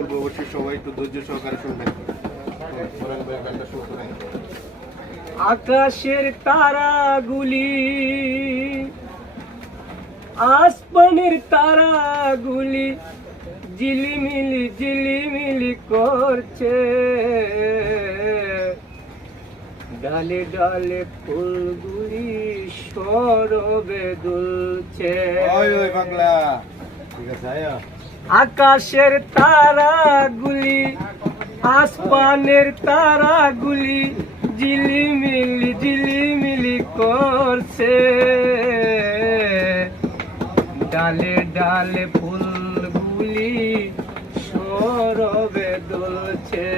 অবশ্যই সবাই একটু ধৈর্য সহকারে শুনবেন। আকাশের তারাগুলি, আসমানের তারাগুলি ঝিলিমিলি ঝিলিমিলি করছে, ডালে ডালে ফুলগুলি সরবে দুলছে। আকাশের তারাগুলি, আসমানের তারাগুলি ঝিলিমিলি ঝিলিমিলি করছে, ডালে ডালে ফুলগুলি সরবে দুলছে।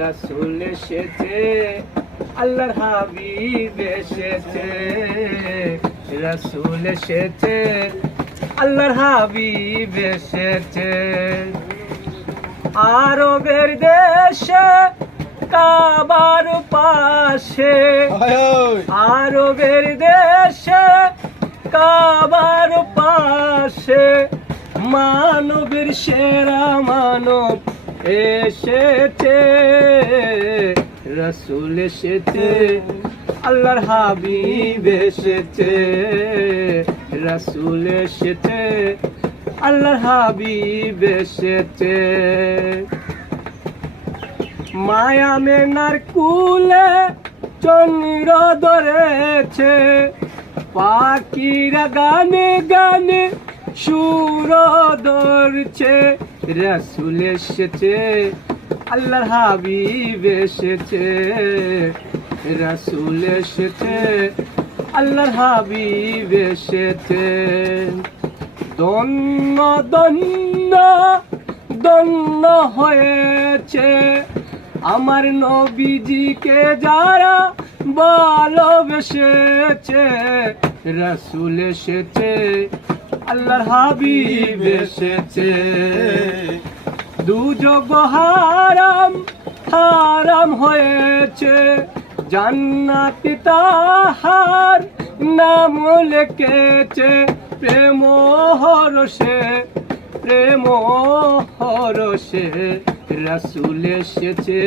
রাসূল এসেছে, আল্লাহর হাবিব এসেছে, রাসূল এসেছে, আল্লাহর হাবিব এসেছে। আরবের দেশে কাবার পাশে, আরবের দেশে কাবার পাশে মানবের সেরা মানব এসেছে, রাসূল এসেছে, আল্লাহর হাবিব এসেছে, রাসূল এসেছে, আল্লাহর হাবিব এসেছে। মায়া মেনার কুলে চন্দ্র ধরেছে, পাখিরা গানে গানে সুর ধরছে, রাসূল এসেছে, আল্লাহর হাবিব এসেছে, রাসূল এসেছে, আল্লাহর হাবিব এসেছে। ধন্য ধন্য ধন্য হয়েছে আমার নবীজিকে যারা ভালোবেসেছে, রাসূল এসেছে, আল্লাহর হাবিব এসেছে। দুজগ হারাম হারাম হয়েছে, জান্নাতি তাহার নাম লিখেছে, প্রেম হরষে প্রেম হরষে রাসূল এসেছে,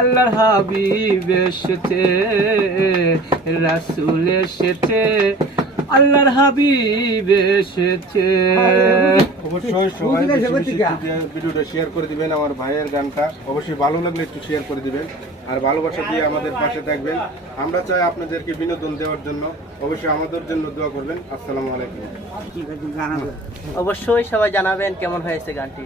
আল্লাহর হাবিব এসেছে, রাসূল এসেছে, আল্লাহর হাবিব এসেছে। অবশ্যই সবাই ভিডিওটা শেয়ার করে দিবেন। আমার ভাইয়ের গানটা অবশ্যই ভালো লাগলে একটু শেয়ার করে দিবেন, আর ভালোবাসা দিয়ে আমাদের পাশে থাকবেন। আমরা চাই আপনাদেরকে বিনোদন দেওয়ার জন্য, অবশ্যই আমাদের জন্য দোয়া করবেন। আসসালামু আলাইকুম। অবশ্যই সবাই জানাবেন কেমন হয়েছে গানটি।